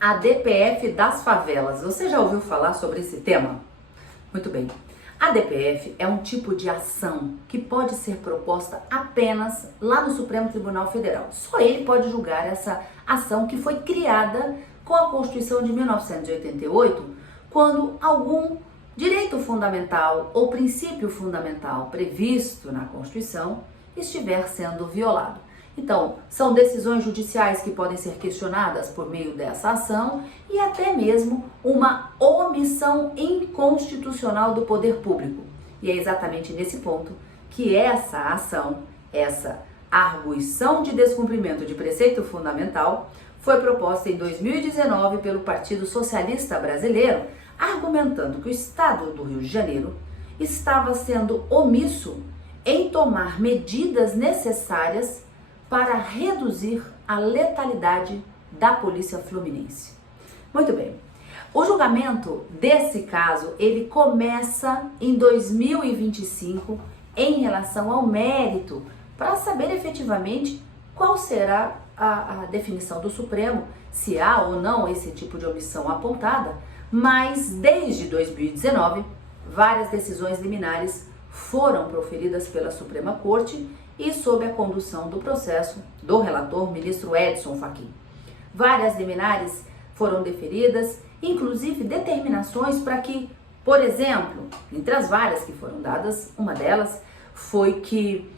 A DPF das favelas. Você já ouviu falar sobre esse tema? Muito bem. A DPF é um tipo de ação que pode ser proposta apenas lá no Supremo Tribunal Federal. Só ele pode julgar essa ação que foi criada com a Constituição de 1988, quando algum direito fundamental ou princípio fundamental previsto na Constituição estiver sendo violado. Então, são decisões judiciais que podem ser questionadas por meio dessa ação e até mesmo uma omissão inconstitucional do poder público. E é exatamente nesse ponto que essa ação, essa arguição de descumprimento de preceito fundamental, foi proposta em 2019 pelo Partido Socialista Brasileiro, argumentando que o Estado do Rio de Janeiro estava sendo omisso em tomar medidas necessárias para reduzir a letalidade da Polícia Fluminense. Muito bem. O julgamento desse caso, ele começa em 2025 em relação ao mérito, para saber efetivamente qual será a definição do Supremo, se há ou não esse tipo de omissão apontada, mas desde 2019, várias decisões liminares foram proferidas pela Suprema Corte e sob a condução do processo do relator ministro Edson Fachin. Várias liminares foram deferidas, inclusive determinações para que, por exemplo, entre as várias que foram dadas, uma delas foi que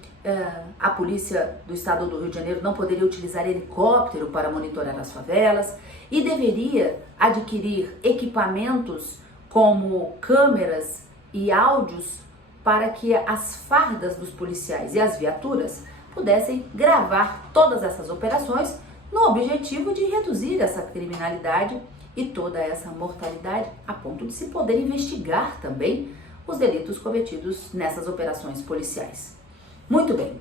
a polícia do estado do Rio de Janeiro não poderia utilizar helicóptero para monitorar as favelas e deveria adquirir equipamentos como câmeras e áudios para que as fardas dos policiais e as viaturas pudessem gravar todas essas operações no objetivo de reduzir essa criminalidade e toda essa mortalidade, a ponto de se poder investigar também os delitos cometidos nessas operações policiais. Muito bem.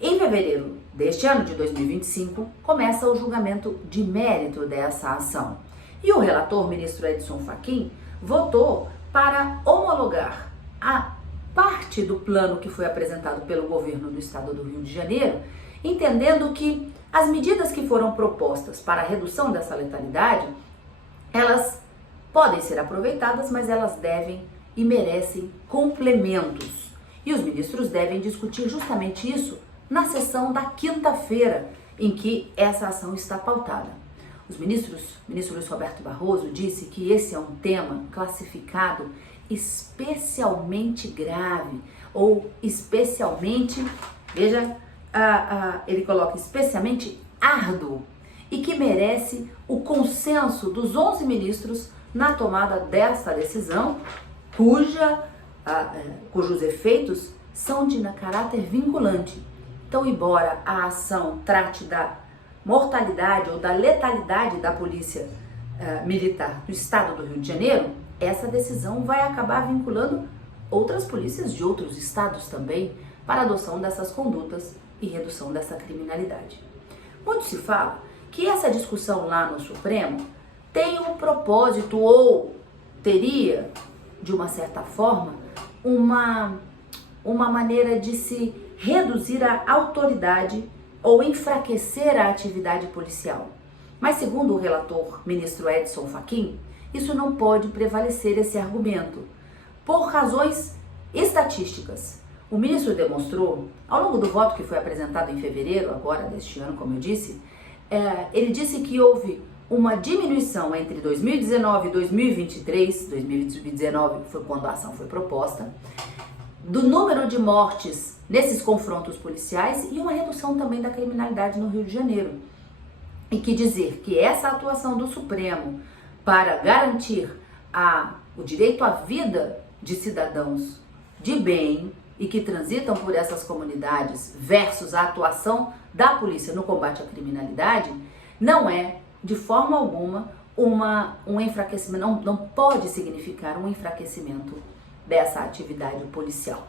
Em fevereiro deste ano de 2025, começa o julgamento de mérito dessa ação. E o relator, ministro Edson Fachin, votou para homologar a parte do plano que foi apresentado pelo governo do estado do Rio de Janeiro, entendendo que as medidas que foram propostas para a redução dessa letalidade, elas podem ser aproveitadas, mas elas devem e merecem complementos. E os ministros devem discutir justamente isso na sessão da quinta-feira, em que essa ação está pautada. O ministro Luiz Roberto Barroso disse que esse é um tema classificado especialmente grave, ou especialmente, veja, ele coloca especialmente árduo, e que merece o consenso dos 11 ministros na tomada desta decisão, cujos efeitos são de caráter vinculante. Então, embora a ação trate da mortalidade ou da letalidade da polícia militar do estado do Rio de Janeiro, essa decisão vai acabar vinculando outras polícias de outros estados também para a adoção dessas condutas e redução dessa criminalidade. Muito se fala que essa discussão lá no Supremo tem um propósito, ou teria, de uma certa forma, uma maneira de se reduzir a autoridade ou enfraquecer a atividade policial. Mas segundo o relator ministro Edson Fachin, isso não pode prevalecer, esse argumento, por razões estatísticas. O ministro demonstrou, ao longo do voto que foi apresentado em fevereiro, agora deste ano, como eu disse, ele disse que houve uma diminuição entre 2019 e 2023, 2019 foi quando a ação foi proposta, do número de mortes nesses confrontos policiais e uma redução também da criminalidade no Rio de Janeiro. E que dizer que essa atuação do Supremo para garantir o direito à vida de cidadãos de bem e que transitam por essas comunidades versus a atuação da polícia no combate à criminalidade, não é, de forma alguma, um enfraquecimento, não pode significar um enfraquecimento dessa atividade policial.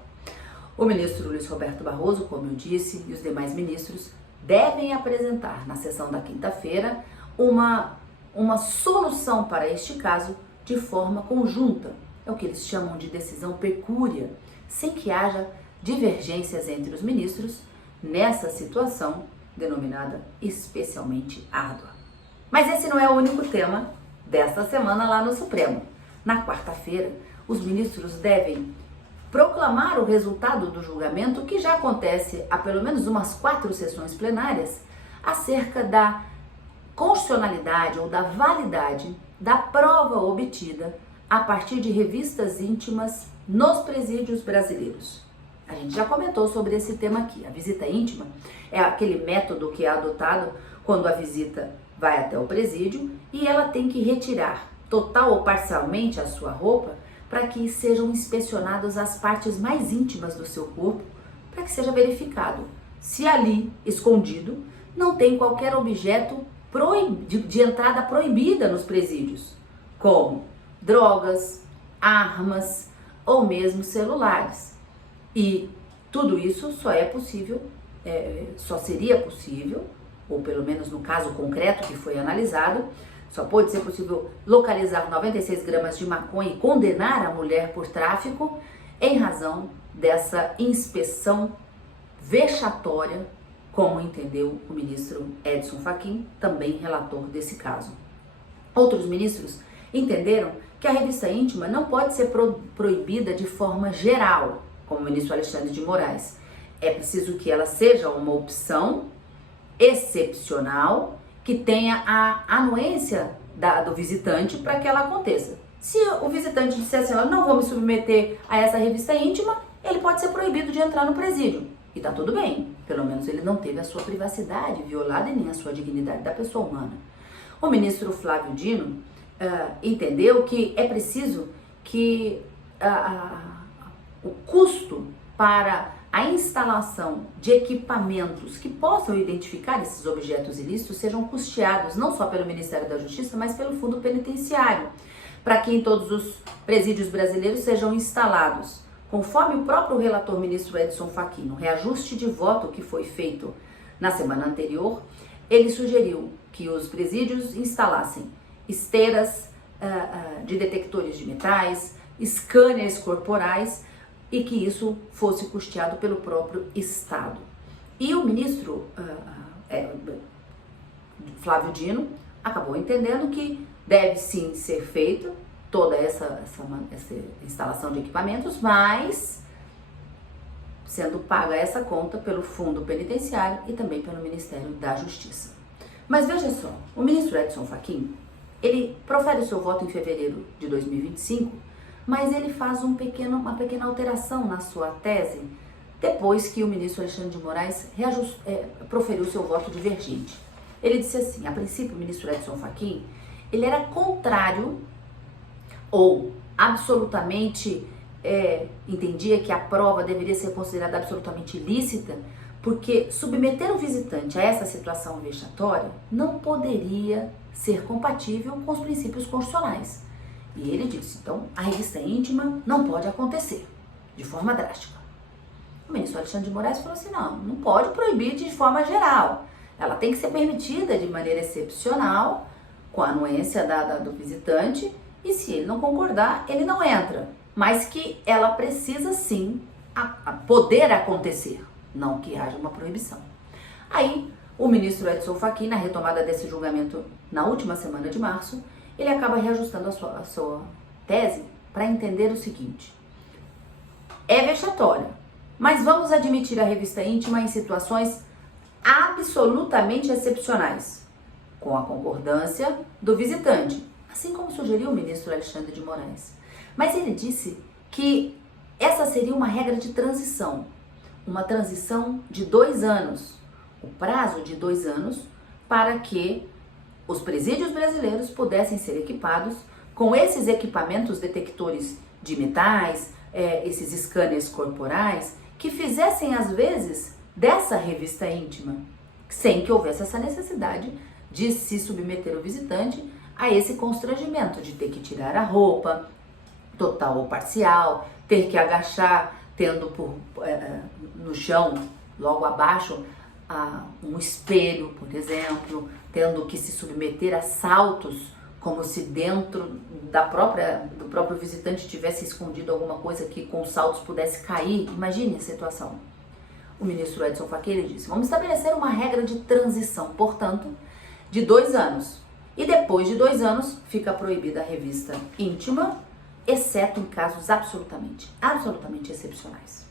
O ministro Luiz Roberto Barroso, como eu disse, e os demais ministros devem apresentar na sessão da quinta-feira uma solução para este caso de forma conjunta. É o que eles chamam de decisão pecúria, sem que haja divergências entre os ministros nessa situação denominada especialmente árdua. Mas esse não é o único tema desta semana lá no Supremo. Na quarta-feira, os ministros devem proclamar o resultado do julgamento, que já acontece há pelo menos umas 4 sessões plenárias, acerca da constitucionalidade ou da validade da prova obtida a partir de revistas íntimas nos presídios brasileiros. A gente já comentou sobre esse tema aqui. A visita íntima é aquele método que é adotado quando a visita vai até o presídio e ela tem que retirar total ou parcialmente a sua roupa para que sejam inspecionadas as partes mais íntimas do seu corpo, para que seja verificado se ali, escondido, não tem qualquer objeto de entrada proibida nos presídios, como drogas, armas ou mesmo celulares. E tudo isso só é possível, só seria possível, ou pelo menos no caso concreto que foi analisado, só pode ser possível localizar 96 gramas de maconha e condenar a mulher por tráfico em razão dessa inspeção vexatória, como entendeu o ministro Edson Fachin, também relator desse caso. Outros ministros entenderam que a revista íntima não pode ser proibida de forma geral, como o ministro Alexandre de Moraes. É preciso que ela seja uma opção excepcional, que tenha a anuência do visitante para que ela aconteça. Se o visitante disser assim, eu não vou me submeter a essa revista íntima, ele pode ser proibido de entrar no presídio. E tá tudo bem, pelo menos ele não teve a sua privacidade violada e nem a sua dignidade da pessoa humana. O ministro Flávio Dino entendeu que é preciso que o custo para a instalação de equipamentos que possam identificar esses objetos ilícitos sejam custeados não só pelo Ministério da Justiça, mas pelo Fundo Penitenciário, para que em todos os presídios brasileiros sejam instalados, conforme o próprio relator ministro Edson Fachin, no reajuste de voto que foi feito na semana anterior, ele sugeriu que os presídios instalassem esteiras de detectores de metais, scanners corporais, e que isso fosse custeado pelo próprio Estado. E o ministro Flávio Dino acabou entendendo que deve sim ser feita toda essa instalação de equipamentos, mas sendo paga essa conta pelo Fundo Penitenciário e também pelo Ministério da Justiça. Mas veja só, o ministro Edson Fachin, ele profere o seu voto em fevereiro de 2025, mas ele faz uma pequena alteração na sua tese depois que o ministro Alexandre de Moraes proferiu seu voto divergente. Ele disse assim, a princípio o ministro Edson Fachin, ele era contrário ou absolutamente entendia que a prova deveria ser considerada absolutamente ilícita, porque submeter o visitante a essa situação vexatória não poderia ser compatível com os princípios constitucionais. E ele disse, então, a revista íntima não pode acontecer de forma drástica. O ministro Alexandre de Moraes falou assim, não pode proibir de forma geral. Ela tem que ser permitida de maneira excepcional, com a anuência do visitante, e se ele não concordar, ele não entra. Mas que ela precisa sim poder acontecer, não que haja uma proibição. Aí, o ministro Edson Fachin, na retomada desse julgamento na última semana de março, ele acaba reajustando a sua tese para entender o seguinte: é vexatória, mas vamos admitir a revista íntima em situações absolutamente excepcionais, com a concordância do visitante, assim como sugeriu o ministro Alexandre de Moraes. Mas ele disse que essa seria uma regra de transição, uma transição de 2 anos, o prazo de 2 anos para que os presídios brasileiros pudessem ser equipados com esses equipamentos detectores de metais, esses scanners corporais, que fizessem às vezes dessa revista íntima, sem que houvesse essa necessidade de se submeter o visitante a esse constrangimento de ter que tirar a roupa, total ou parcial, ter que agachar, tendo no chão, logo abaixo, um espelho, por exemplo, tendo que se submeter a saltos, como se dentro do próprio visitante tivesse escondido alguma coisa que com saltos pudesse cair. Imagine a situação. O ministro Edson Fachin disse, vamos estabelecer uma regra de transição, portanto, de 2 anos. E depois de 2 anos, fica proibida a revista íntima, exceto em casos absolutamente excepcionais.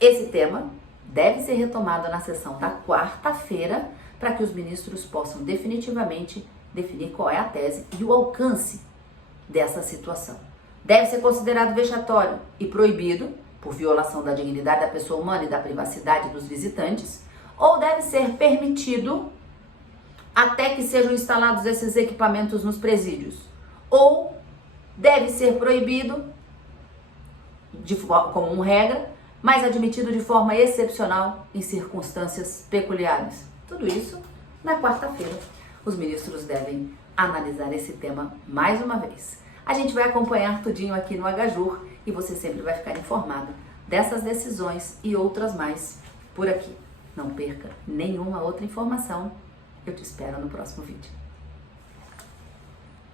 Esse tema deve ser retomado na sessão da quarta-feira para que os ministros possam definitivamente definir qual é a tese e o alcance dessa situação. Deve ser considerado vexatório e proibido por violação da dignidade da pessoa humana e da privacidade dos visitantes, ou deve ser permitido até que sejam instalados esses equipamentos nos presídios, ou deve ser proibido como regra, mas admitido de forma excepcional em circunstâncias peculiares. Tudo isso na quarta-feira. Os ministros devem analisar esse tema mais uma vez. A gente vai acompanhar tudinho aqui no Agajur e você sempre vai ficar informado dessas decisões e outras mais por aqui. Não perca nenhuma outra informação. Eu te espero no próximo vídeo.